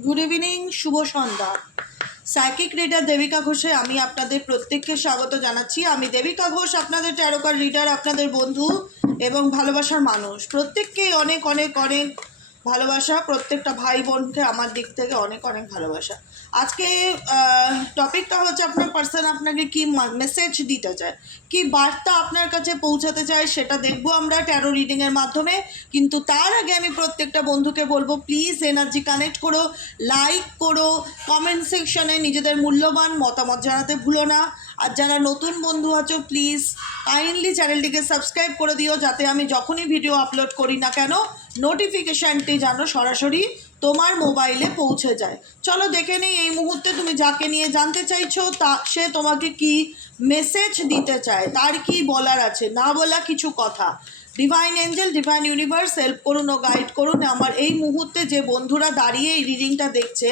Good evening শুভ সন্ধ্যা। Psychic reader Devika ঘোষে আমি আপনাদের প্রত্যেককে স্বাগত জানাচ্ছি। আমি দেবিকা ঘোষ আপনাদের ট্যারোকার রিডার আপনাদের বন্ধু এবং ভালোবাসার মানুষ। প্রত্যেককেই অনেক অনেক অনেক ভালোবাসা, প্রত্যেকটা ভাই বোনকে আমার দিক থেকে অনেক অনেক ভালোবাসা। আজকে টপিকটা হচ্ছে আপনার পার্সন আপনাকে কি মেসেজ দিতে চায়। কি বার্তা আপনার কাছে পৌঁছাতে চায় সেটা দেখব আমরা ট্যারো রিডিংয়ের মাধ্যমে। কিন্তু তার আগে আমি প্রত্যেকটা বন্ধুকে বলব প্লিজ এনার্জি কানেক্ট করো লাইক করো কমেন্ট সেকশনে নিজেদের মূল্যবান মতামত জানাতে ভুলো না। আর যারা নতুন বন্ধু আছো প্লিজ কাইন্ডলি চ্যানেলটিকে সাবস্ক্রাইব করে দিও, যাতে আমি যখনই ভিডিও আপলোড করি না কেন নোটিফিকেশানটি যেন সরাসরি তোমার মোবাইলে পৌঁছে যায়। চলো দেখে নেই এই মুহূর্তে তুমি যাকে নিয়ে জানতে চাইছো, তা সে তোমাকে কি মেসেজ দিতে চায়? তার কি বলার আছে? না বলা কিছু কথা। Divine angel divine universe help করুন ও গাইড করুন। আমার এই মুহূর্তে যে বন্ধুরা দাঁড়িয়ে এই রিডিংটা দেখছে,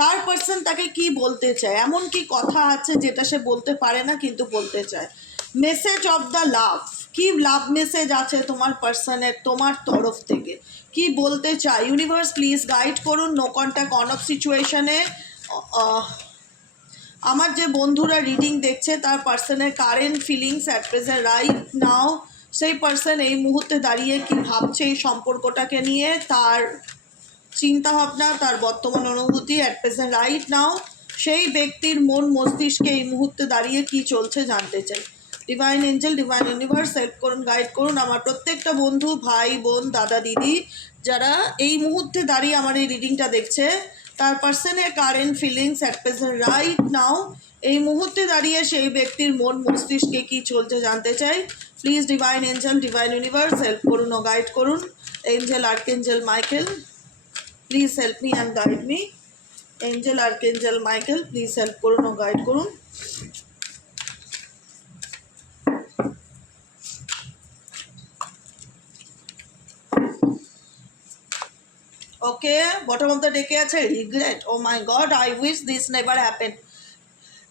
তার পার্সন তাকে কি বলতে চায়? এমন কি কথা আছে যেটা সে বলতে পারে না, কিন্তু বলতে চায়। মেসেজ অফ দ্য লাভ কি লাভ মেসেজ আছে তোমার পার্সনের তোমার তরফ থেকে? কি বলতে চায়? ইউনিভার্স প্লিজ গাইড করুন নো কন্ট্যাক্ট অন অফ সিচুয়েশনে আমার যে বন্ধুরা রিডিং দেখছে, তার পার্সনের current feelings at present right now সেই পার্সন এই মুহূর্তে দাঁড়িয়ে কি ভাবছে এই সম্পর্কটাকে নিয়ে, তার চিন্তা ভাবনা তার বর্তমান অনুভূতি অ্যাট প্রেজেন্ট রাইট নাও সেই ব্যক্তির মন মস্তিষ্কে এই মুহূর্তে দাঁড়িয়ে কি চলছে জানতে চাই। Divine angel divine universe help করুন গাইড করুন। আমার প্রত্যেকটা বন্ধু, ভাই, বোন, দাদা, দিদি, যারা এই মুহূর্তে দাঁড়িয়ে আমার এই রিডিংটা দেখছে, তার পার্সনের current feelings at present right now এই মুহূর্তে দাঁড়িয়ে সেই ব্যক্তির মন মস্তিষ্কে কি চলছে জানতে চাই। Please divine angel divine universe help করুন ও গাইড করুন। Angel archangel Michael please help me and guide me angel archangel Michael please help করুন ও গাইড করুন। ওকে বটম অফ দ্য ডেকে আছে regret oh my god I wish this never happen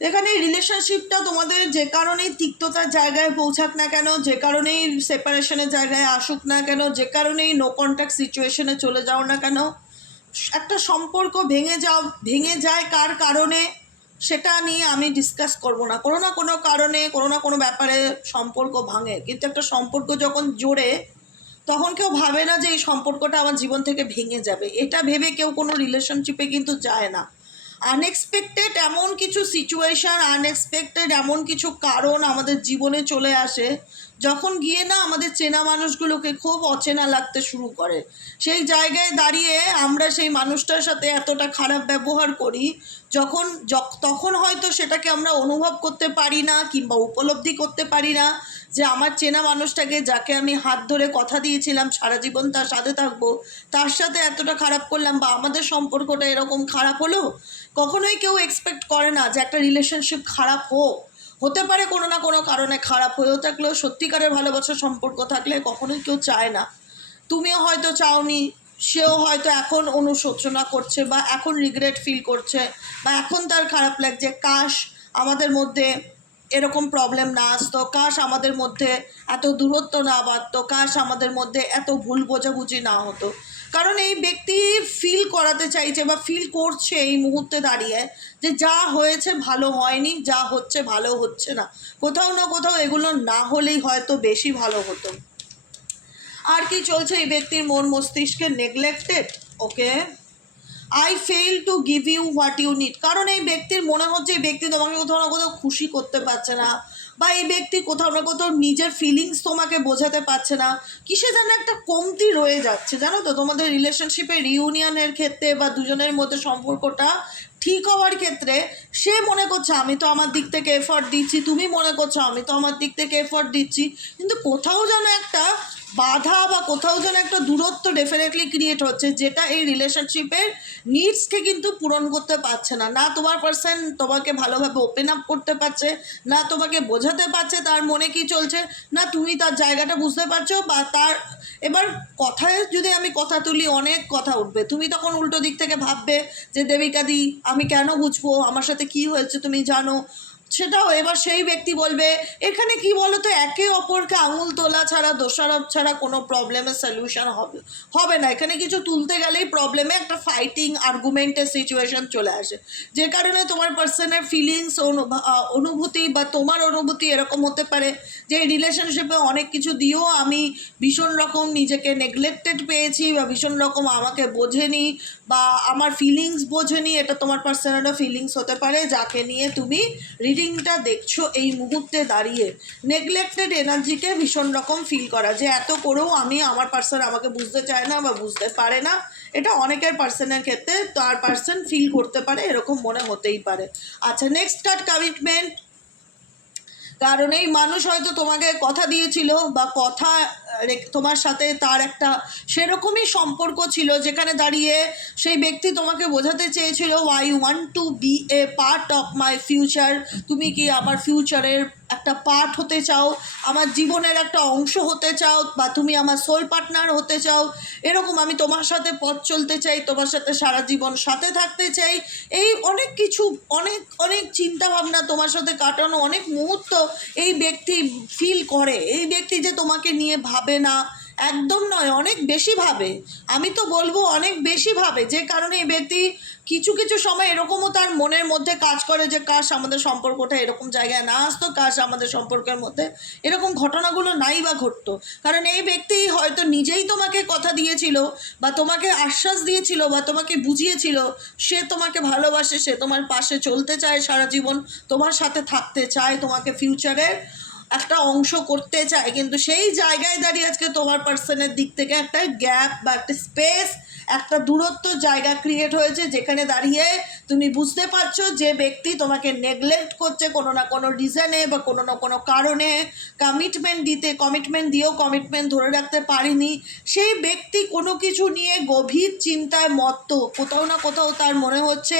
এখানে রিলেশনশিপটা তোমাদের যে কারণেই তিক্ততার জায়গায় পৌঁছাক না কেন, যে কারণেই সেপারেশনের জায়গায় আসুক না কেন, যে কারণেই নো কন্ট্যাক্ট সিচুয়েশনে চলে যাও না কেন, একটা সম্পর্ক ভেঙে যাও, ভেঙে যায় কার কারণে, সেটা নিয়ে আমি ডিসকাস করব না। কোনো না কোনো কারণে, কোনো না কোনো ব্যাপারে সম্পর্ক ভাঙে। কিন্তু একটা সম্পর্ক যখন জোরে, তখন কেউ ভাবে না যে এই সম্পর্কটা আমার জীবন থেকে ভেঙে যাবে। এটা ভেবে কেউ কোনো রিলেশনশিপে কিন্তু যায় না। আনএক্সপেক্টেড এমন কিছু সিচুয়েশান আনএক্সপেক্টেড এমন কিছু কারণ আমাদের জীবনে চলে আসে যখন গিয়ে না আমাদের চেনা মানুষগুলোকে খুব অচেনা লাগতে শুরু করে, সেই জায়গায় দাঁড়িয়ে আমরা সেই মানুষটার সাথে এতটা খারাপ ব্যবহার করি, যখন যখ- তখন হয়তো সেটাকে আমরা অনুভব করতে পারি না কিংবা উপলব্ধি করতে পারি না যে আমার চেনা মানুষটাকে যাকে আমি হাত ধরে কথা দিয়েছিলাম, সারা জীবন তার সাথে থাকব, তার সাথে এতটা খারাপ করলাম বা আমাদের সম্পর্কটা এরকম খারাপ হলো, কখনোই কেউ এক্সপেক্ট করে না যে একটা রিলেশনশিপ খারাপ হোক। হতে পারে কোনো না কোনো কারণে খারাপ হয়েও থাকলেও সত্যিকারের ভালোবাসার সম্পর্ক থাকলে কখনোই কেউ চায় না। তুমিও হয়তো চাওনি, সেও হয়তো এখন অনুশোচনা করছে বা এখন রিগ্রেট ফিল করছে বা এখন তার খারাপ লাগছে, কাশ, আমাদের মধ্যে এরকম প্রবলেম না আসতো, কাশ, আমাদের মধ্যে এত দূরত্ব না বাড়তো কাশ, আমাদের মধ্যে এত ভুল বোঝাবুঝি না হতো। কারণ এই ব্যক্তি ফিল করাতে চাইছে বা ফিল করছে এই মুহূর্তে দাঁড়িয়ে যে যা হয়েছে ভালো হয়নি, যা হচ্ছে ভালো হচ্ছে না। কোথাও না কোথাও এগুলো না হলেই হয়তো বেশি ভালো হতো। আর কি চলছে এই ব্যক্তির মন মস্তিষ্কে neglected okay I fail to give you what you need কারণ এই ব্যক্তির মনে হচ্ছে এই ব্যক্তি তোমাকে কোথাও না কোথাও খুশি করতে পারছে না, বা এই ব্যক্তি কোথাও না কোথাও নিজের ফিলিংস তোমাকে বোঝাতে পারছে না। কিসে যেন একটা কমতি রয়ে যাচ্ছে, জানো তো? তোমাদের রিলেশনশিপের রিউনিয়নের ক্ষেত্রে বা দুজনের মধ্যে সম্পর্কটা ঠিক হওয়ার ক্ষেত্রে সে মনে করছে, আমি তো আমার দিক থেকে এফর্ট দিচ্ছি, তুমি মনে করছ, আমি তো আমার দিক থেকে এফর্ট দিচ্ছি। কিন্তু কোথাও যেন একটা বাধা বা কোথাও যেন একটা দূরত্ব ডেফিনেটলি ক্রিয়েট হচ্ছে, যেটা এই রিলেশনশিপের নিডসকে কিন্তু পূরণ করতে পারছে না। না তোমার পার্সন তোমাকে ভালোভাবে ওপেন আপ করতে পারছে, না তোমাকে বোঝাতে পারছে তার মনে কি চলছে, না তুমি তার জায়গাটা বুঝতে পারছ বা তার, এবার কথায় যদি আমি কথা তুলি, অনেক কথা উঠবে। তুমি তখন উল্টো দিক থেকে ভাববে যে, দেবিকা দি, আমি কেন বুঝব? আমার সাথে কি হয়েছে তুমি জানো? সেটাও এবার সেই ব্যক্তি বলবে, এখানে কি বলতো, একে অপরকে আঙুল তোলা ছাড়া, দোষারোপ ছাড়া কোনো প্রবলেমের সলিউশন হবে হবে না। এখানে কিছু তুলতে গেলেই প্রবলেমে একটা ফাইটিং আর্গুমেন্টের সিচুয়েশন চলে আসে। যে কারণে তোমার পার্সনের ফিলিংস অনুভূতি বা তোমার অনুভূতি এরকম হতে পারে। যে এই রিলেশনশিপে অনেক কিছু দিয়েও আমি ভীষণ রকম নিজেকে নেগলেক্টেড পেয়েছি বা ভীষণ রকম আমাকে বোঝেনি বা আমার ফিলিংস বোঝেনি, এটা তোমার পার্সোনালও ফিলিংস হতে পারে, যাকে নিয়ে তুমি রিডিংটা দেখছ এই মুহূর্তে দাঁড়িয়ে? নেগলেক্টেড এনার্জিকে ভীষণ রকম ফিল করা যে এত করেও আমি আমার পার্সন আমাকে বুঝতে চায় না বা বুঝতে পারে না। এটা অনেকের পার্সনের ক্ষেত্রে তার পার্সন ফিল করতে পারে, এরকম মনে হতেই পারে। আচ্ছা নেক্সট কার্ড কমিটমেন্ট কারণ এই মানুষ হয়তো তোমাকে কথা দিয়েছিল বা কথা তোমার সাথে তার একটা সেরকমই সম্পর্ক ছিল, যেখানে দাঁড়িয়ে সেই ব্যক্তি তোমাকে বোঝাতে চেয়েছিল I want to be a part of my future তুমি কি আমার ফিউচারের একটা পার্ট হতে চাও? আমার জীবনের একটা অংশ হতে চাও? বা তুমি আমার সোল পার্টনার হতে চাও? এরকম আমি তোমার সাথে পথ চলতে চাই, তোমার সাথে সারা জীবন সাথে থাকতে চাই। এই অনেক কিছু, অনেক অনেক চিন্তা ভাবনা তোমার সাথে কাটানো, অনেক মুহূর্ত এই ব্যক্তি ফিল করে। এই ব্যক্তি যে তোমাকে নিয়ে ভাবে না। একদম নয়, অনেক বেশি ভাবে। আমি তো বলব অনেক বেশি ভাবে, যে কারণে এই ব্যক্তি কিছু কিছু সময় এরকমও তার মনের মধ্যে কাজ করে যে কাশ আমাদের সম্পর্কটা এরকম জায়গায় না আসতো কাশ আমাদের সম্পর্কের মধ্যে এরকম ঘটনাগুলো নাই বা ঘটতো। কারণ এই ব্যক্তি হয়তো নিজেই তোমাকে কথা দিয়েছিল বা তোমাকে আশ্বাস দিয়েছিল বা তোমাকে বুঝিয়েছিল, সে তোমাকে ভালোবাসে, সে তোমার পাশে চলতে চায় সারা জীবন, তোমার সাথে থাকতে চায়, তোমাকে ফিউচারের একটা অংশ করতে চায়, কিন্তু সেই জায়গায় দাঁড়িয়ে আজকে তোমার পার্সনের দিক থেকে একটা গ্যাপ বা একটা স্পেস একটা দূরত্ব জায়গা ক্রিয়েট হয়েছে যেখানে দাঁড়িয়ে তুমি বুঝতে পারছ যে ব্যক্তি তোমাকে নেগলেক্ট করছে কোনো না কোনো রিজনে বা কোনো না কোনো কারণে। কমিটমেন্ট দিতে কমিটমেন্ট দিয়েও কমিটমেন্ট ধরে রাখতে পারেনি। সেই ব্যক্তি কোনো কিছু নিয়ে গভীর চিন্তায় মত্ত। কোথাও না কোথাও তার মনে হচ্ছে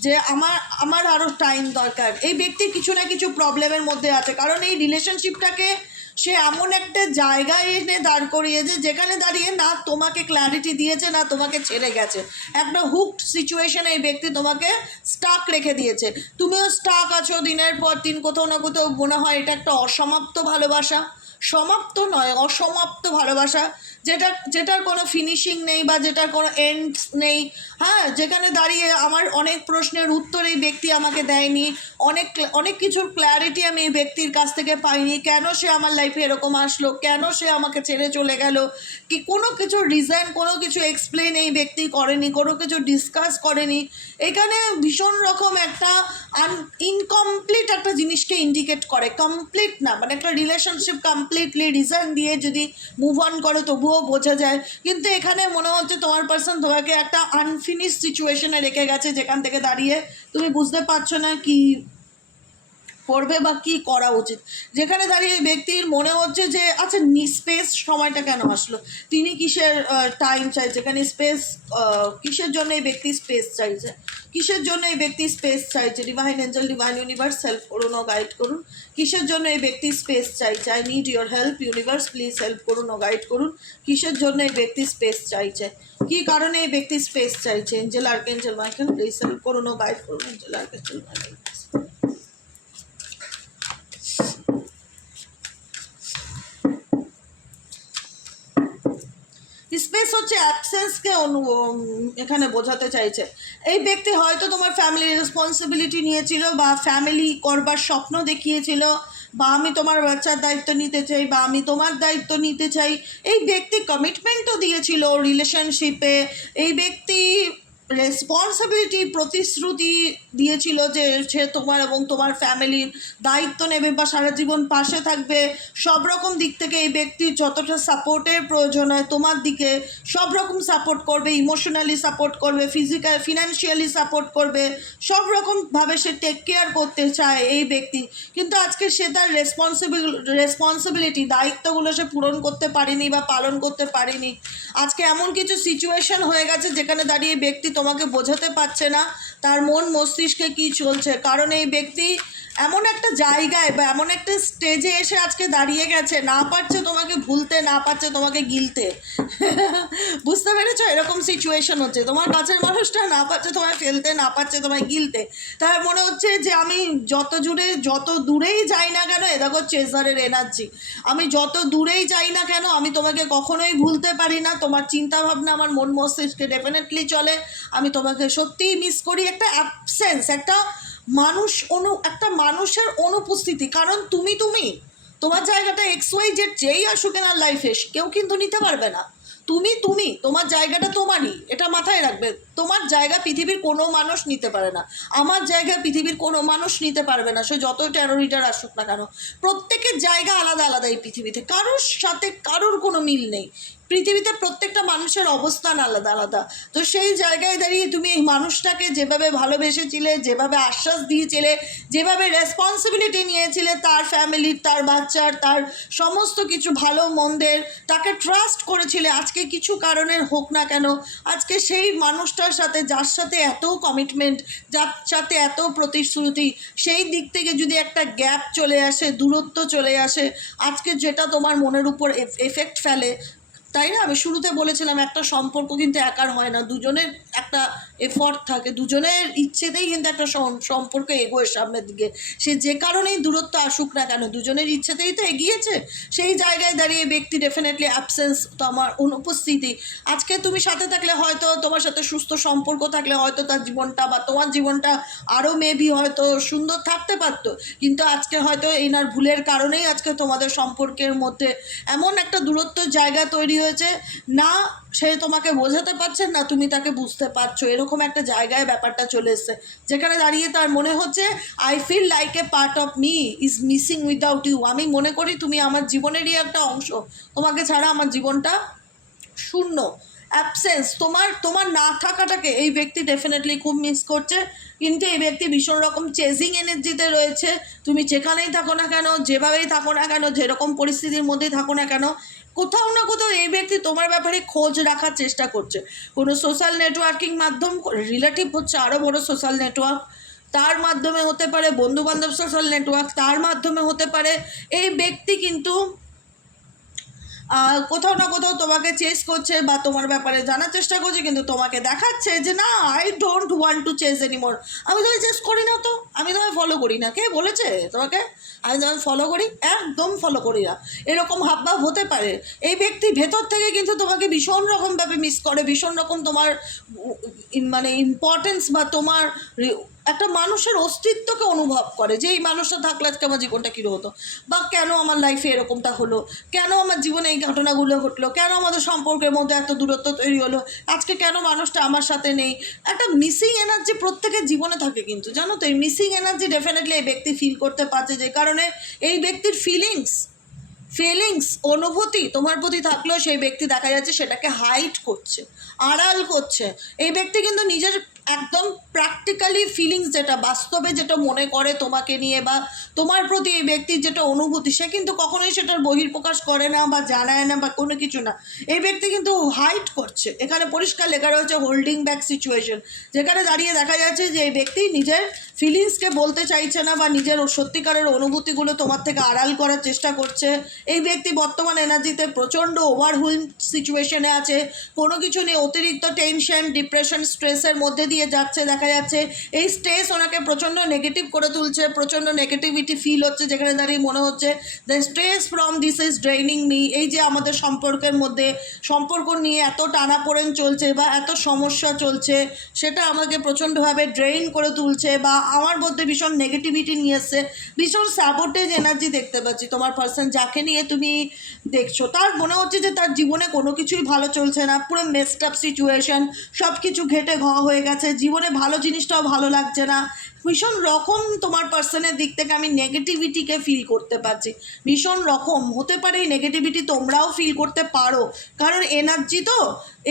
যে আমার আমার আরও টাইম দরকার। এই ব্যক্তি কিছু না কিছু প্রবলেমের মধ্যে আছে। কারণ এই রিলেশনশিপটাকে সে এমন একটা জায়গায় এনে দাঁড় করিয়েছে যেখানে দাঁড়িয়ে না তোমাকে ক্ল্যারিটি দিয়েছে, না তোমাকে ছেড়ে গেছে। একটা হুকড সিচুয়েশনে এই ব্যক্তি তোমাকে স্টাক রেখে দিয়েছে। তুমিও স্টাক আছো দিনের পর দিন, কোথাও না কোথাও মনে হয় এটা একটা অসমাপ্ত ভালোবাসা। সমাপ্ত নয়, অসমাপ্ত ভালোবাসা। যেটা, যেটার কোনো ফিনিশিং নেই বা যেটার কোনো এন্ড নেই। হ্যাঁ যেখানে দাঁড়িয়ে আমার অনেক প্রশ্নের উত্তর এই ব্যক্তি আমাকে দেয়নি। অনেক অনেক কিছুর ক্ল্যারিটি আমি এই ব্যক্তির কাছ থেকে পাইনি। কেন সে আমার লাইফে এরকম আসলো? কেন সে আমাকে ছেড়ে চলে গেল? কি কোনো কিছু রিজন কোনো কিছু এক্সপ্লেন এই ব্যক্তি করেনি, কোনো কিছু ডিসকাস করেনি? এখানে ভীষণ রকম একটা আন ইনকমপ্লিট একটা জিনিসকে ইন্ডিকেট করে। কমপ্লিট না মানে একটা রিলেশনশিপ কমপ্লিটলি রিজন দিয়ে যদি মুভ অন করো, তবুও বোঝা যায়। কিন্তু এখানে মনে হচ্ছে তোমার পার্সন তোমাকে একটা আনফিনিশ সিচুয়েশনে রেখে গেছে, যেখান থেকে দাঁড়িয়ে তুমি বুঝতে পারছ না কি করবে বা কি করা উচিত? যেখানে দাঁড়িয়ে ব্যক্তির মনে হচ্ছে যে আচ্ছা স্পেস সময়টা কেন আসলো? তিনি কিসের টাইম চাইছে? এখানে স্পেস কিসের জন্য এই ব্যক্তি স্পেস চাইছে? কিসের জন্য এই ব্যক্তি স্পেস চাইছে? Divine angel divine universe help করুন ও গাইড করুন। কিসের জন্য এই ব্যক্তি স্পেস চাইছে? I need your help universe please help করুন ও গাইড করুন। কিসের জন্য এই ব্যক্তি স্পেস চাইছে? কি কারণে এই ব্যক্তি স্পেস চাইছে? Angel archangel Michael please help করুন ও গাইড করুন। এঞ্জেল আর্কেঞ্জেল মাইকেল স্পেস হচ্ছে অ্যাবসেন্সকে অনু এখানে বোঝাতে চাইছে। এই ব্যক্তি হয়তো তোমার ফ্যামিলির রেসপন্সিবিলিটি নিয়েছিল বা ফ্যামিলি করবার স্বপ্ন দেখিয়েছিল, বা আমি তোমার বাচ্চার দায়িত্ব নিতে চাই, বা আমি তোমার দায়িত্ব নিতে চাই। এই ব্যক্তি কমিটমেন্টও দিয়েছিল রিলেশনশিপে এই ব্যক্তি রেসপন্সিবিলিটি প্রতিশ্রুতি দিয়েছিল যে সে তোমার এবং তোমার ফ্যামিলির দায়িত্ব নেবে বা সারা জীবন পাশে থাকবে। সব রকম দিক থেকে এই ব্যক্তির যতটা সাপোর্টের প্রয়োজন হয়, তোমার দিকে সব রকম সাপোর্ট করবে ইমোশনালি সাপোর্ট করবে ফিজিক্যাল ফিনান্সিয়ালি সাপোর্ট করবে, সব রকমভাবে সে টেক কেয়ার করতে চায় এই ব্যক্তি। কিন্তু আজকে সে তার রেসপন্সিবিল রেসপন্সিবিলিটি দায়িত্বগুলো সে পূরণ করতে পারেনি বা পালন করতে পারেনি। আজকে এমন কিছু সিচুয়েশন হয়ে গেছে যেখানে দাঁড়িয়ে ব্যক্তি তোমাকে বোঝাতে পারছে না। তার মন মস্তিষ্কে কি চলছে? কারণ এই ব্যক্তি এমন একটা জায়গায় বা এমন একটা স্টেজে এসে আজকে দাঁড়িয়ে গেছে, না পারছে তোমাকে ভুলতে, না পারছে তোমাকে গিলতে। বুঝতে পেরেছ? এরকম সিচুয়েশন হচ্ছে। তোমার কাছের মানুষটা না পারছে তোমায় ফেলতে, না পারছে তোমায় গিলতে। তার মনে হচ্ছে যে আমি যত জুড়ে, যত দূরেই যাই না কেন, এ দেখো চেজারের এনার্জি আমি যত দূরেই যাই না কেন, আমি তোমাকে কখনোই ভুলতে পারি না। তোমার চিন্তা ভাবনা আমার মন মস্তিষ্কে ডেফিনেটলি চলে। আমি তোমাকে সত্যিই মিস করি। একটা অ্যাবসেন্স একটা মানুষ অনু, একটা মানুষের অনুপস্থিতি। কারণ তুমি তুমি, তোমার জায়গাটা এক্স ওয়াই জেড যেই আসুক না লাইফে কেউ কিন্তু নিতে পারবে না। তুমি তুমি, তোমার জায়গাটা তোমারই, এটা মাথায় রাখবে। তোমার জায়গা পৃথিবীর কোনো মানুষ নিতে পারে না। আমার জায়গা পৃথিবীর কোনো মানুষ নিতে পারবে না, সে যত টেরোরিটার আসুক না কেন। প্রত্যেকের জায়গা আলাদা আলাদা এই পৃথিবীতে। কারোর সাথে, কারোর কোনো মিল নেই। পৃথিবীতে প্রত্যেকটা মানুষের অবস্থান আলাদা আলাদা। তো সেই জায়গায় দাঁড়িয়ে তুমি এই মানুষটাকে যেভাবে ভালোবেসেছিলে, যেভাবে আশ্বাস দিয়েছিলে, যেভাবে রেসপন্সিবিলিটি নিয়েছিলে তার ফ্যামিলির তার বাচ্চার তার সমস্ত কিছু ভালো, মন্দের, তাকে ট্রাস্ট করেছিলে। আজকে কিছু কারণের হোক না কেন, আজকে সেই মানুষটার সাথে, যার সাথে এত কমিটমেন্ট যার সাথে এত প্রতিশ্রুতি, সেই দিক থেকে যদি একটা গ্যাপ চলে আসে, দূরত্ব চলে আসে, আজকে যেটা তোমার মনের উপর এফেক্ট ফেলে তাই না? আমি শুরুতে বলেছিলাম একটা সম্পর্ক কিন্তু একার হয় না। দুজনের একটা এফর্ট থাকে। দুজনের ইচ্ছেতেই কিন্তু একটা সম্পর্ক এগোয় সামনের দিকে। সে যে কারণেই দূরত্ব আসুক না কেন, দুজনের ইচ্ছেতেই তো এগিয়েছে। সেই জায়গায় দাঁড়িয়ে ব্যক্তি ডেফিনেটলি অ্যাবসেন্স তো আমার অনুপস্থিতি। আজকে তুমি সাথে থাকলে হয়তো তোমার সাথে সুস্থ সম্পর্ক থাকলে হয়তো তার জীবনটা বা তোমার জীবনটা আরও মেবি হয়তো সুন্দর থাকতে পারতো। কিন্তু আজকে হয়তো এনার ভুলের কারণেই আজকে তোমাদের সম্পর্কের মধ্যে এমন একটা দূরত্ব জায়গা তৈরি হয়েছে, না সে তোমাকে বোঝাতে পারছে, না তুমি তাকে বুঝতে পারছ। এরকম একটা জায়গায় ব্যাপারটা চলে এসছে। যেখানে দাঁড়িয়ে তার মনে হচ্ছে I feel like a part of me is missing without you আমি মনে করি তুমি আমার জীবনেরই একটা অংশ। তোমাকে ছাড়া আমার জীবনটা শূন্য। অ্যাবসেন্স তোমার তোমার না থাকাটাকে এই ব্যক্তি ডেফিনেটলি খুব মিস করছে। কিন্তু এই ব্যক্তি ভীষণ রকম চেজিং এনার্জিতে রয়েছে। তুমি যেখানেই থাকো না কেন, যেভাবেই থাকো না কেন, যেরকম পরিস্থিতির মধ্যেই থাকো না কেন কোথাও না কোথাও এই ব্যক্তি তোমার ব্যাপারে খোঁজ রাখার চেষ্টা করছে। কোনো সোশ্যাল নেটওয়ার্কিং মাধ্যম রিলেটিভ হচ্ছে আরও বড় সোশ্যাল নেটওয়ার্ক তার মাধ্যমে হতে পারে বন্ধুবান্ধব সোশ্যাল নেটওয়ার্ক তার মাধ্যমে হতে পারে এই ব্যক্তি কিন্তু কোথাও না কোথাও তোমাকে চেস করছে বা তোমার ব্যাপারে জানার চেষ্টা করছে, কিন্তু তোমাকে দেখাচ্ছে যে না I don't want to chase anymore আমি তোমায় চেস করি না তো, আমি তোমায় ফলো করি না। কে বলেছে তোমাকে? আমি তোমায় ফলো করি? একদম ফলো করি না। এরকম হাবভাব হতে পারে। এই ব্যক্তি ভেতর থেকে কিন্তু তোমাকে ভীষণ রকমভাবে মিস করে, ভীষণ রকম তোমার মানে ইম্পর্টেন্স বা তোমার একটা মানুষের অস্তিত্বকে অনুভব করে যে এই মানুষটা থাকলে আজকে আমার জীবনটা কী হতো? বা কেন আমার লাইফে এরকমটা হলো? কেন আমার জীবনে এই ঘটনাগুলো ঘটলো? কেন আমাদের সম্পর্কের মধ্যে এত দূরত্ব তৈরি হলো? আজকে কেন মানুষটা আমার সাথে নেই? একটা মিসিং এনার্জি প্রত্যেকের জীবনে থাকে কিন্তু, জানো তো? এই মিসিং এনার্জি ডেফিনেটলি এই ব্যক্তি ফিল করতে পারছে যে কারণে এই ব্যক্তির ফিলিংস ফিলিংস অনুভূতি তোমার প্রতি থাকলেও সেই ব্যক্তি দেখা যাচ্ছে সেটাকে হাইট করছে, আড়াল করছে। এই ব্যক্তি কিন্তু নিজের একদম প্র্যাকটিক্যালি ফিলিংস যেটা, বাস্তবে যেটা মনে করে তোমাকে নিয়ে বা তোমার প্রতি এই ব্যক্তির যেটা অনুভূতি, সে কিন্তু কখনোই সেটার বহির্প্রকাশ করে না বা জানায় না বা কোনো কিছু না। এই ব্যক্তি কিন্তু হাইট করছে। এখানে পরিষ্কার লেখা রয়েছে হোল্ডিং ব্যাক সিচুয়েশন যেখানে দাঁড়িয়ে দেখা যাচ্ছে যে এই ব্যক্তি নিজের ফিলিংসকে বলতে চাইছে না বা নিজের সত্যিকারের অনুভূতিগুলো তোমার থেকে আড়াল করার চেষ্টা করছে। এই ব্যক্তি বর্তমান এনার্জিতে প্রচণ্ড ওভারহুইম সিচুয়েশনে আছে। কোনো কিছু নিয়ে অতিরিক্ত টেনশন ডিপ্রেশন স্ট্রেসের মধ্যে দিয়ে যাচ্ছে, দেখা যাচ্ছে এই স্ট্রেস ওনাকে প্রচণ্ড নেগেটিভ করে তুলছে, প্রচণ্ড নেগেটিভিটি ফিল হচ্ছে যেখানে দাঁড়িয়ে মনে হচ্ছে the stress from this is draining me এই যে আমাদের সম্পর্কের মধ্যে সম্পর্ক নিয়ে এত টানাপোড়েন চলছে বা এত সমস্যা চলছে, সেটা আমাকে প্রচণ্ডভাবে ড্রেইন করে তুলছে বা আমার মধ্যে ভীষণ নেগেটিভিটি নিয়ে এসছে, ভীষণ স্যাবোটেজ এনার্জি দেখতে পাচ্ছি তোমার পার্সন যাকে নিয়ে তুমি দেখছ। তার মনে হচ্ছে যে তার জীবনে কোনো কিছুই ভালো চলছে না, পুরো মেসড আপ সিচুয়েশন সব কিছু ঘেটে ঘ হয়ে গেছে, জীবনে ভালো জিনিসটাও ভালো লাগছে না। ভীষণ রকম তোমার পার্সনের দিক থেকে আমি নেগেটিভিটিকে ফিল করতে পারছি। ভীষণ রকম, হতে পারে এই নেগেটিভিটি তোমরাও ফিল করতে পারো। কারণ এনার্জি তো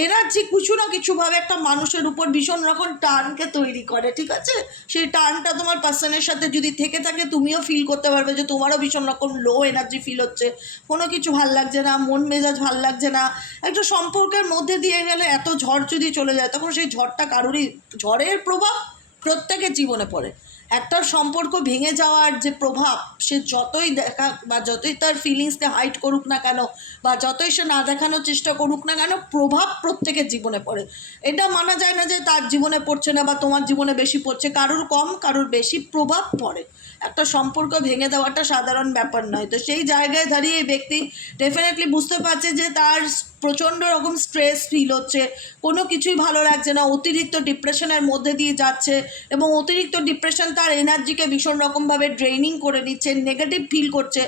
এনার্জি কিছু না কিছুভাবে একটা মানুষের উপর ভীষণ রকম টানকে তৈরি করে, ঠিক আছে? সেই টানটা তোমার পার্সনের সাথে যদি থেকে থাকে, তুমিও ফিল করতে পারবে যে তোমারও ভীষণ রকম লো এনার্জি ফিল হচ্ছে। কোনো কিছু ভালো লাগছে না, মন মেজাজ ভালো লাগছে না। একটা সম্পর্কের মধ্যে দিয়ে গেলে এত ঝড় যদি চলে যায়, তখন সেই ঝড়টা কারোরই, ঝড়ের প্রভাব প্রত্যেকের জীবনে পড়ে। একটা সম্পর্ক ভেঙে যাওয়ার যে প্রভাব, সে যতই দেখা বা যতই তার ফিলিংসকে হাইট করুক না কেন বা যতই সে না দেখানোর চেষ্টা করুক না কেন, প্রভাব প্রত্যেকের জীবনে পড়ে। এটা মানা যায় না যে তার জীবনে পড়ছে না বা তোমার জীবনে বেশি পড়ছে। কারোর কম, কারোর বেশি প্রভাব পড়ে। একটা সম্পর্ক ভেঙে দেওয়াটা সাধারণ ব্যাপার নয়। তো সেই জায়গায় দাঁড়িয়ে এই ব্যক্তি ডেফিনেটলি বুঝতে পারছে যে তার প্রচণ্ড রকম স্ট্রেস ফিল হচ্ছে, কোনো কিছুই ভালো লাগছে না, অতিরিক্ত ডিপ্রেশনের মধ্যে দিয়ে যাচ্ছে এবং অতিরিক্ত ডিপ্রেশন তার এনার্জিকে ভীষণ রকমভাবে ড্রেনিং করে নিচ্ছে নেগেটিভ ফিল করছে।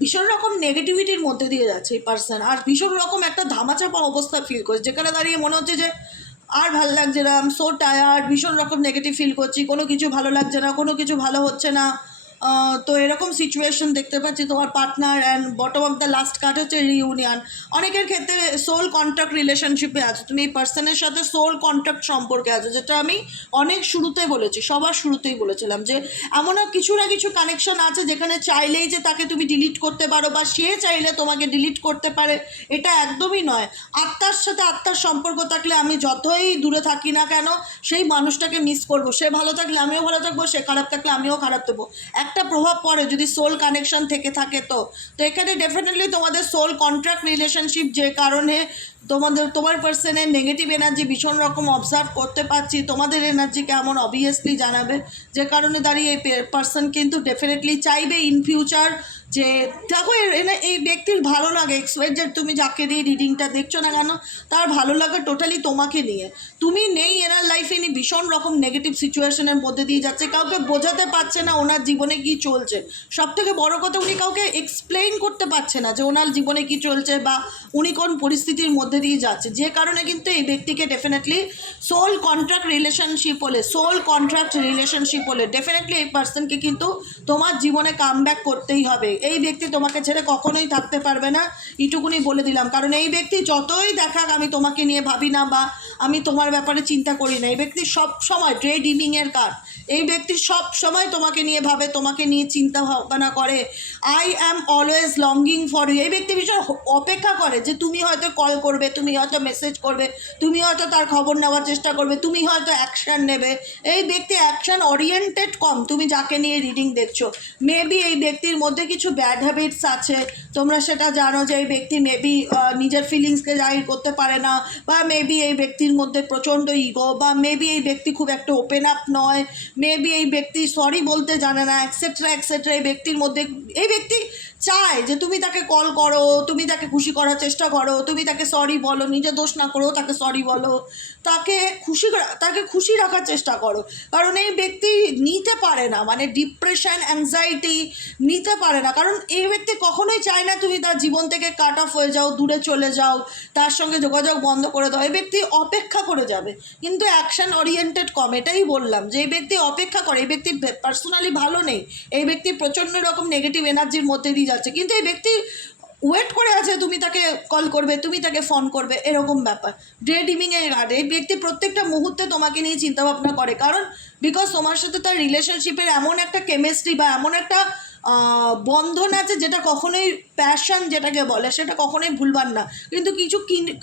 ভীষণ রকম নেগেটিভিটির মধ্যে দিয়ে যাচ্ছে এই পার্সন আর ভীষণ রকম একটা ধামাচাপা অবস্থা ফিল করছে, যেখানে দাঁড়িয়ে মনে হচ্ছে যে আর ভালো লাগছে না। সো টায়ার্ড ভীষণ রকম নেগেটিভ ফিল করছি। কোনো কিছু ভালো লাগছে না, কোনো কিছু ভালো হচ্ছে না। তো এরকম সিচুয়েশন দেখতে পাচ্ছি, তোমার partner and bottom of the last card হচ্ছে রিউনিয়ন অনেকের ক্ষেত্রে সোল কন্ট্যাক্ট রিলেশনশিপে আছো। তুমি এই পার্সনের সাথে সোল কন্ট্যাক্ট সম্পর্কে আছো, যেটা আমি অনেক শুরুতে বলেছি, সবার শুরুতেই বলেছিলাম যে এমন কিছু না কিছু কানেকশন আছে যেখানে চাইলেই যে তাকে তুমি ডিলিট করতে পারো বা সে চাইলে তোমাকে ডিলিট করতে পারে, এটা একদমই নয়। আত্মার সাথে আত্মার সম্পর্ক থাকলে আমি যতই দূরে থাকি না কেন, সেই মানুষটাকে মিস করব। সে ভালো থাকলে আমিও ভালো থাকব, সে খারাপ থাকলে আমিও খারাপ দেবো একটা প্রভাব পড়ে যদি সোল কানেকশন থেকে থাকে তো। তো এখানে ডেফিনেটলি তোমাদের সোল কন্ট্রাক্ট রিলেশনশিপ যে কারণে তোমাদের, তোমার পার্সনের নেগেটিভ এনার্জি ভীষণ রকম অবজার্ভ করতে পারছি। তোমাদের এনার্জি কেমন অবভিয়াসলি জানাবে। যে কারণে দাঁড়িয়ে এই পার্সন কিন্তু ডেফিনেটলি চাইবে ইন ফিউচার যে দেখো এনে- এই ব্যক্তির ভালো লাগে এক্সপেক্ট যে তুমি যাকে দিয়ে রিডিংটা দেখছ না কেন, তার ভালো লাগা টোটালি তোমাকে নিয়ে। তুমি নেই এনার লাইফে ইনি ভীষণ রকম নেগেটিভ সিচুয়েশনের মধ্যে দিয়ে যাচ্ছে, কাউকে বোঝাতে পারছে না ওনার জীবনে কি চলছে। সব থেকে বড় কথা, উনি কাউকে এক্সপ্লেইন করতে পারছে না যে ওনার জীবনে কি চলছে বা উনি কোন পরিস্থিতির মধ্যে দিয়ে যাচ্ছে। যে কারণে কিন্তু এই ব্যক্তিকে ডেফিনেটলি সোল কন্ট্রাক্ট রিলেশনশিপ হলে সোল কন্ট্রাক্ট রিলেশনশিপ হলে ডেফিনেটলি এই পার্সনকে কিন্তু তোমার জীবনে কাম করতেই হবে। এই ব্যক্তি তোমাকে ছেড়ে কখনোই থাকতে পারবে না এইটুকুনি বলে দিলাম। কারণ এই ব্যক্তি যতই দেখাক আমি তোমাকে নিয়ে ভাবি না বা আমি তোমার ব্যাপারে চিন্তা করি না। এই ব্যক্তি সব সময় ড্রে ডিমিংয়ের কার্ড এই ব্যক্তি সব সময় তোমাকে নিয়ে ভাবে, তোমাকে নিয়ে চিন্তা ভাবনা করে। I am always longing for you এই ব্যক্তি ভীষণ অপেক্ষা করে যে তুমি হয়তো কল করবে, তুমি হয়তো মেসেজ করবে, তুমি হয়তো তার খবর নেওয়ার চেষ্টা করবে, তুমি হয়তো অ্যাকশান নেবে। এই ব্যক্তি অ্যাকশান ওরিয়েন্টেড কম। তুমি যাকে নিয়ে রিডিং দেখছ। মেবি এই ব্যক্তির মধ্যে কিছু ব্যাড হ্যাবিটস আছে। তোমরা সেটা জানো যে এই ব্যক্তি মেবি নিজের ফিলিংসকে জাহির করতে পারে না, বা মেবি এই ব্যক্তির মধ্যে প্রচণ্ড ইগো বা মেবি এই ব্যক্তি খুব একটা ওপেন আপ নয়। মেবি এই ব্যক্তি সরি বলতে জানে না অ্যাক্সেট্রা অ্যাক্সেট্রা এই ব্যক্তির মধ্যে, এই ব্যক্তি চায় যে তুমি তাকে কল করো, তুমি তাকে খুশি করার চেষ্টা করো, তুমি তাকে সরি বলো, নিজে দোষ না করো, তাকে সরি বলো। তাকে খুশি তাকে খুশি রাখার চেষ্টা করো। কারণ এই ব্যক্তি নিতে পারে না মানে ডিপ্রেশন অ্যাংজাইটি নিতে পারে না। কারণ এই ব্যক্তি কখনোই চায় না তুমি তার জীবন থেকে কাট অফ হয়ে যাও, দূরে চলে যাও, তার সঙ্গে যোগাযোগ বন্ধ করে দাও। এই ব্যক্তি অপেক্ষা করে যাবে। কিন্তু অ্যাকশন ওরিয়েন্টেড কম, এটাই বললাম যে এই ব্যক্তি অপেক্ষা করে, এই ব্যক্তি পার্সোনালি ভালো নেই। এই ব্যক্তি প্রচণ্ড রকম নেগেটিভ এনার্জির মধ্যে দিয়ে যাচ্ছে। কিন্তু এই ব্যক্তি ওয়েট করে আছে, তুমি তাকে কল করবে, তুমি তাকে ফোন করবে, এরকম ব্যাপার। ডে ডিমিংয়ে ঘাটে এই ব্যক্তি প্রত্যেকটা মুহূর্তে তোমাকে নিয়ে চিন্তাভাবনা করে। কারণ বিকজ তোমার সাথে তার রিলেশনশিপের এমন একটা কেমিস্ট্রি বা এমন একটা বন্ধন আছে যেটা কখনোই প্যাশন যেটাকে বলে, সেটা কখনোই ভুলবার না। কিন্তু কিছু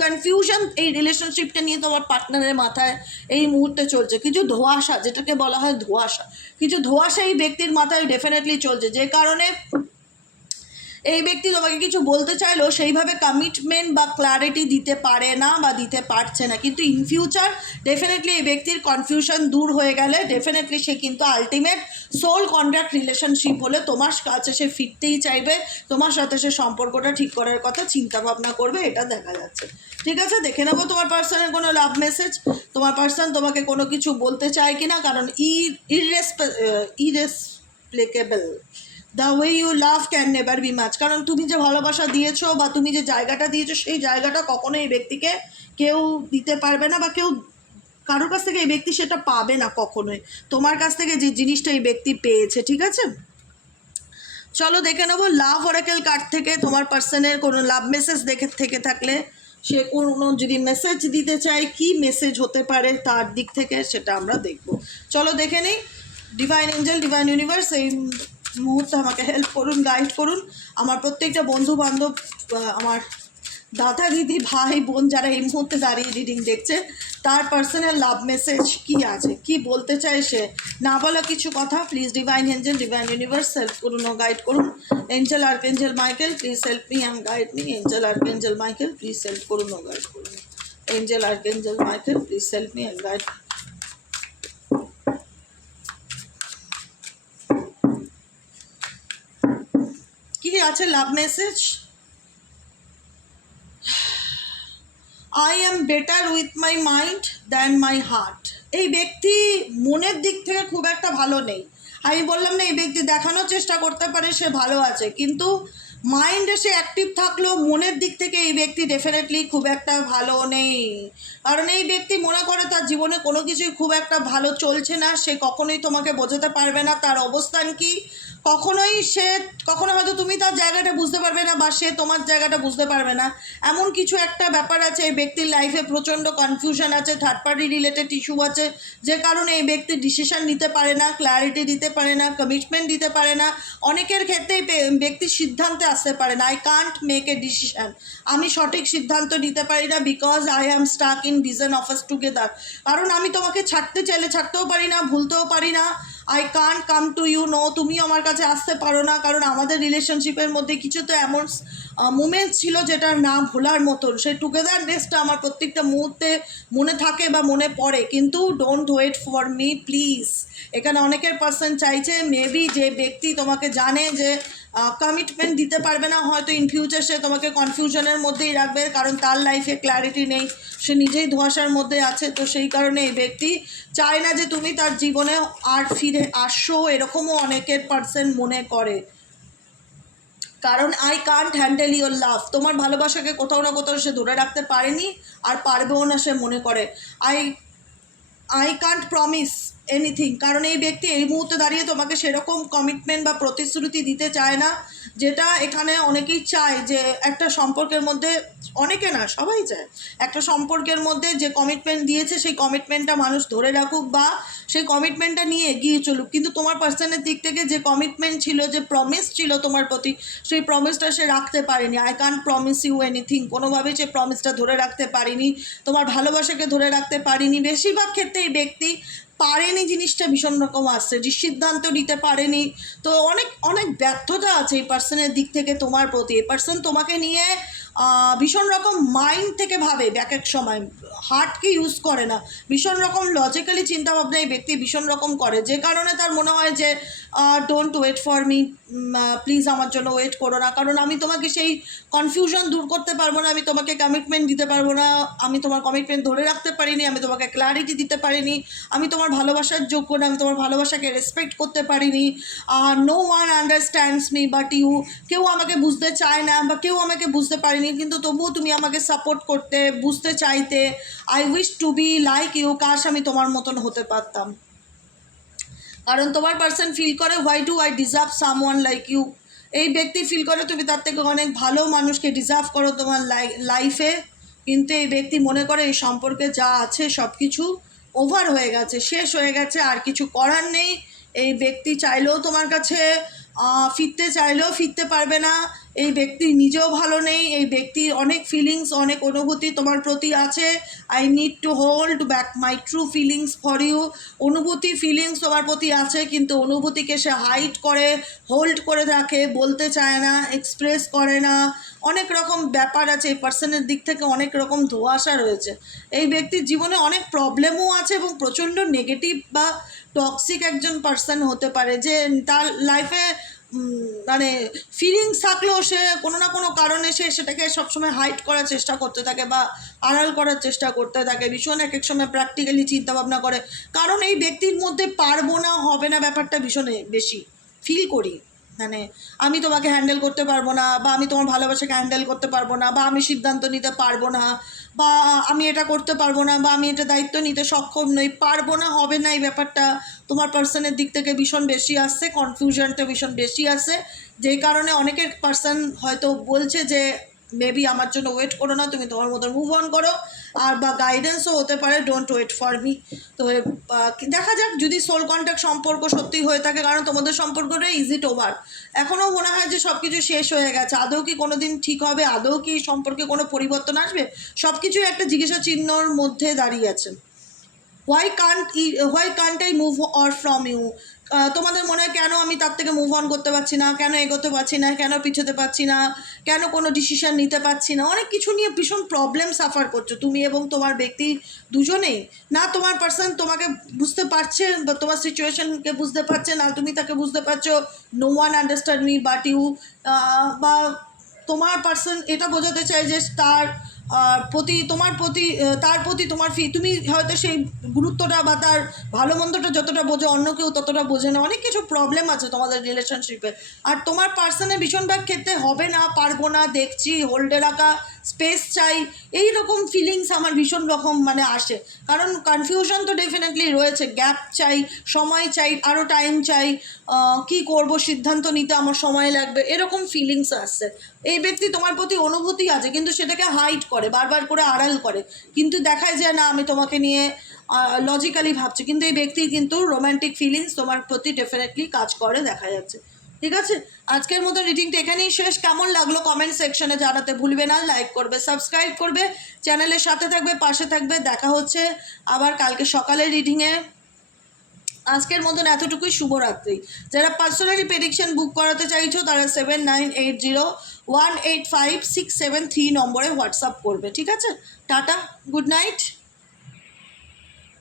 কনফিউশন এই রিলেশনশিপটা নিয়ে তোমার পার্টনারের মাথায় এই মুহূর্তে চলছে। কিছু ধোঁয়াশা, যেটাকে বলা হয় ধোঁয়াশা। কিছু ধোঁয়াশা এই ব্যক্তির মাথায় ডেফিনেটলি চলছে। যে কারণে এই ব্যক্তি তোমাকে কিছু বলতে চাইলেও সেইভাবে কমিটমেন্ট বা ক্লারিটি দিতে পারে না বা দিতে পারছে না। কিন্তু ইন ফিউচার ডেফিনেটলি এই ব্যক্তির কনফিউশন দূর হয়ে গেলে ডেফিনেটলি সে কিন্তু আলটিমেট সোল কন্ট্রাক্ট রিলেশনশিপ হলে তোমার কাছে সে ফিরতেই চাইবে, তোমার সাথে সে সম্পর্কটা ঠিক করার কথা চিন্তা ভাবনা করবে, এটা দেখা যাচ্ছে। ঠিক আছে? দেখে নেব তোমার পার্সনের কোনো লাভ মেসেজ তোমার পার্সন তোমাকে কোনো কিছু বলতে চায় কি না কারণ ই ইরেসপে irreplaceable the way you love can never be much কারণ তুমি যে ভালোবাসা দিয়েছ বা তুমি যে জায়গাটা দিয়েছ, সেই জায়গাটা কখনো এই ব্যক্তিকে কেউ দিতে পারবে না বা কেউ কারোর কাছ থেকে এই ব্যক্তি সেটা পাবে না কখনোই। তোমার কাছ থেকে যে জিনিসটা এই ব্যক্তি পেয়েছে, ঠিক আছে? চলো দেখে নেব লাভ অরাকেল কার্ড থেকে তোমার পার্সনের কোনো লাভ মেসেজ দেখে, থেকে থাকলে সে কোনো যদি মেসেজ দিতে চায়, কি মেসেজ হতে পারে তার দিক থেকে সেটা আমরা দেখব। চলো দেখে নিই ডিভাইন এঞ্জেল ডিভাইন ইউনিভার্স এই মুহূর্তে আমাকে হেল্প করুন গাইড করুন। আমার প্রত্যেকটা বন্ধু বান্ধব আমার দাদা দিদি, ভাই, বোন যারা এই মুহূর্তে দাঁড়িয়ে রিডিং দেখছে, তার পার্সোনাল লাভ মেসেজ কি আছে? কি বলতে চায় সে? না বলা কিছু কথা please divine angel divine universe help করুন ও গাইড করুন। Angel arch angel Michael please help me and guide me angel arch angel Michael please help করুন ও গাইড করুন। Angel arch angel Michael please help me and guide আছে love message I am better with my mind than my heart এই ব্যক্তি মনের দিক থেকে খুব একটা ভালো নেই। আমি বললাম না, এই ব্যক্তি দেখানোর চেষ্টা করতে পারে, সে ভালো আছে। কিন্তু মাইন্ডে সে অ্যাক্টিভ থাকলেও মনের দিক থেকে এই ব্যক্তি ডেফিনেটলি খুব একটা ভালো নেই। কারণ এই ব্যক্তি মনে করে তার জীবনে কোনো কিছুই খুব একটা ভালো চলছে না, সে কখনোই তোমাকে বোঝাতে পারবে না তার অবস্থান কি। কখনোই সে, কখনো হয়তো তুমি তার জায়গাটা বুঝতে পারবে না বা সে তোমার জায়গাটা বুঝতে পারবে না। এমন কিছু একটা ব্যাপার আছে, এই ব্যক্তির লাইফে প্রচণ্ড কনফিউশন আছে থার্ড পার্টি রিলেটেড ইস্যু আছে, যে কারণে এই ব্যক্তি ডিসিশন নিতে পারে না ক্ল্যারিটি দিতে পারে না কমিটমেন্ট দিতে পারে না। অনেকের ক্ষেত্রেই পে- ব্যক্তি সিদ্ধান্তে আসতে পারে না। I can't make a decision আমি সঠিক সিদ্ধান্ত নিতে পারি না because I am stuck in design offers together কারণ আমি তোমাকে ছাড়তে চাইলে ছাড়তেও পারি না, ভুলতেও পারি না। আই কান কাম টু ইউ নো তুমি আমার কাছে আসতে পারো না, কারণ আমাদের রিলেশনশিপের মধ্যে কিছু তো এমন মুমেন্টস ছিল যেটার না ভোলার মতন। সেই টুগেদারনেসটা আমার প্রত্যেকটা মুহূর্তে মনে থাকে বা মনে পড়ে। কিন্তু don't wait for me please এখানে অনেকের পার্সন চাইছে মেবি যে ব্যক্তি তোমাকে জানে যে কমিটমেন্ট দিতে পারবে না, হয়তো ইন ফিউচার সে তোমাকে কনফিউশনের মধ্যেই রাখবে, কারণ তার লাইফে ক্ল্যারিটি নেই। সে নিজেই ধোঁয়াশার মধ্যে আছে, তো সেই কারণে এই ব্যক্তি চায় না যে তুমি তার জীবনে আর ফিরে আসো এরকমও অনেকের পার্সন মনে করে। কারণ I can't handle your love তোমার ভালোবাসাকে কোথাও না কোথাও সে ধরে রাখতে পারেনি আর পারবেও না সে মনে করে। I I can't promise anything কারণ এই ব্যক্তি এই মুহূর্তে দাঁড়িয়ে তোমাকে সেরকম কমিটমেন্ট বা প্রতিশ্রুতি দিতে চায় না, যেটা এখানে অনেকেই চায় যে একটা সম্পর্কের মধ্যে, অনেকে না, সবাই চায়। একটা সম্পর্কের মধ্যে যে কমিটমেন্ট দিয়েছে, সেই কমিটমেন্টটা মানুষ ধরে রাখুক বা সেই কমিটমেন্টটা নিয়ে এগিয়ে চলুক। কিন্তু তোমার পার্সনের দিক থেকে যে কমিটমেন্ট ছিল, যে প্রমিস ছিল তোমার প্রতি, সেই প্রমিসটা সে রাখতে পারেনি। I can't promise you anything কোনোভাবেই সে প্রমিসটা ধরে রাখতে পারিনি। তোমার ভালোবাসাকে ধরে রাখতে পারিনি। বেশিরভাগ ক্ষেত্রে এই ব্যক্তি পারেনি জিনিসটা, ভীষণ রকম আসছে। যে সিদ্ধান্ত নিতে পারেনি। তো অনেক অনেক ব্যর্থতা আছে এই পার্সনের দিক থেকে তোমার প্রতি। এই পার্সন তোমাকে নিয়ে ভীষণ রকম মাইন্ড থেকে ভাবে এক এক সময়। হার্টকে ইউজ করে না। ভীষণ রকম লজিক্যালি চিন্তাভাবনা এই ব্যক্তি ভীষণ রকম করে। যে কারণে তার মনে হয় যে don't wait for me please আমার জন্য ওয়েট করো না। কারণ আমি তোমাকে সেই কনফিউশন দূর করতে পারব না, আমি তোমাকে কমিটমেন্ট দিতে পারব না, আমি তোমার কমিটমেন্ট ধরে রাখতে পারিনি, আমি তোমাকে ক্ল্যারিটি দিতে পারিনি, আমি তোমার ভালোবাসার যোগ্য না, আমি তোমার ভালোবাসাকে রেসপেক্ট করতে পারিনি। আর no one understands me but you কেউ আমাকে বুঝতে চায় না, বা কেউ আমাকে বুঝতে পারেনি, কিন্তু তবুও তুমি আমাকে সাপোর্ট করতে, বুঝতে চাইতে I wish to be like you কাশ আমি তোমার মতন হতে পারতাম। কারণ তোমার পার্সন ফিল করে why do I deserve someone like you এই ব্যক্তি ফিল করে, তুমি তার থেকে অনেক ভালো মানুষকে ডিজার্ভ করো তোমার লাইফে কিন্তু এই ব্যক্তি মনে করে এই সম্পর্কে যা আছে সব কিছু ওভার হয়ে গেছে, শেষ হয়ে গেছে, আর কিছু করার নেই। এই ব্যক্তি চাইলেও তোমার কাছে ফিরতে চাইলেও ফিরতে পারবে না। এই ব্যক্তি নিজেও ভালো নেই, এই ব্যক্তির অনেক ফিলিংস অনেক অনুভূতি তোমার প্রতি আছে। I need to hold back my true feelings for you অনুভূতি ফিলিংস তোমার প্রতি আছে, কিন্তু অনুভূতিকে সে হাইড করে হোল্ড করে রাখে, বলতে চায় না এক্সপ্রেস করে না। অনেক রকম ব্যাপার আছে, এই পার্সনের দিক থেকে অনেক রকম ধোঁয়াশা রয়েছে। এই ব্যক্তির জীবনে অনেক প্রবলেমও আছে এবং প্রচণ্ড নেগেটিভ বা টক্সিক একজন পার্সন হতে পারে যে তার লাইফে মানে ফিলিংস থাকলেও সে কোনো না কোনো কারণে সে সেটাকে সবসময় হাইড করার চেষ্টা করতে থাকে বা আড়াল করার চেষ্টা করতে থাকে। ভীষণ এক এক সময় প্র্যাকটিক্যালি চিন্তাভাবনা করে। কারণ এই ব্যক্তির মধ্যে পারব না, হবে না ব্যাপারটা ভীষণ বেশি ফিল করি। মানে আমি তোমাকে হ্যান্ডেল করতে পারব না, বা আমি তোমার ভালোবাসাকে হ্যান্ডেল করতে পারব না, বা আমি সিদ্ধান্ত নিতে পারব না, বা আমি এটা করতে পারব না, বা আমি এটা দায়িত্ব নিতে সক্ষম নই, পারব না, হবে না এই ব্যাপারটা তোমার পার্সনের দিক থেকে ভীষণ বেশি আসছে কনফিউশনটা ভীষণ বেশি আসে যেই কারণে অনেকের পার্সন হয়তো বলছে যে মেবি আমার জন্য ওয়েট করো না, তুমি তোমার মতন মুভ অন করো, আর বা গাইডেন্সও হতে পারে ডোন্ট ওয়েট ফর মি তো দেখা যাক যদি সোল কন্ট্যাক্ট সম্পর্ক সত্যি হয়ে থাকে, কারণ তোমাদের সম্পর্কটা ইজ ওভার এখনও মনে হয় যে সব কিছু শেষ হয়ে গেছে, আদৌ কি কোনো দিন ঠিক হবে, আদৌ কি সম্পর্কে কোনো পরিবর্তন আসবে? সব কিছুই একটা জিজ্ঞাসা চিহ্নর মধ্যে দাঁড়িয়ে আছে। Why can't why can't I move or from you তোমাদের মনে হয় কেন আমি তার থেকে মুভ অন করতে পারছি না? কেন এগোতে পারছি না? কেন পিছোতে পারছি না? কেন কোনো ডিসিশন নিতে পারছি না? অনেক কিছু নিয়ে ভীষণ প্রবলেম সাফার করছ তুমি এবং তোমার ব্যক্তি দুজনেই। না তোমার পার্সন তোমাকে বুঝতে পারছে বা তোমার সিচুয়েশনকে বুঝতে পারছে, না তুমি তাকে বুঝতে পারছ no one understand me but you বা তোমার পার্সন এটা বোঝাতে চাই যে তার প্রতি তোমার প্রতি তার প্রতি তোমার ফি তুমি হয়তো সেই গুরুত্বটা বা তার ভালো মন্দটা যতটা বোঝো, অন্য কেউ ততটা বোঝে না। অনেক কিছু প্রবলেম আছে তোমাদের রিলেশনশিপে আর তোমার পার্সনে ভীষণভাগ ক্ষেত্রে হবে না, পারব না, দেখছি হোল্ডে রাখা। স্পেস চাই এই রকম ফিলিংস আমার ভীষণ রকম মানে আসে। কারণ কনফিউশন তো ডেফিনেটলি রয়েছে গ্যাপ চাই, সময় চাই আরও টাইম চাই কি করব, সিদ্ধান্ত নিতে আমার সময় লাগবে, এরকম ফিলিংস আসছে এই ব্যক্তি তোমার প্রতি অনুভূতি আছে, কিন্তু সেটাকে হাইড করে, বারবার করে আড়াল করে। কিন্তু দেখায় যে না, আমি তোমাকে নিয়ে লজিক্যালি ভাবছি। কিন্তু এই ব্যক্তির কিন্তু রোমান্টিক ফিলিংস তোমার প্রতি ডেফিনেটলি কাজ করে, দেখা যাচ্ছে। ঠিক আছে? আজকের মতো রিডিংটা এখানেই শেষ। কেমন লাগল কমেন্ট সেকশনে জানাতে ভুলবে না। লাইক করবে সাবস্ক্রাইব করবে। চ্যানেলের সাথে থাকবে, পাশে থাকবে। দেখা হচ্ছে আবার কালকে সকালের রিডিংয়ে আজকের মতন এতটুকুই। শুভরাত্রি। যারা পার্সোনালি প্রেডিকশন বুক করাতে চাইছো, তারা seven nine eight zero one eight five six seven three নম্বরে হোয়াটসঅ্যাপ করবে। ঠিক আছে? Tata good night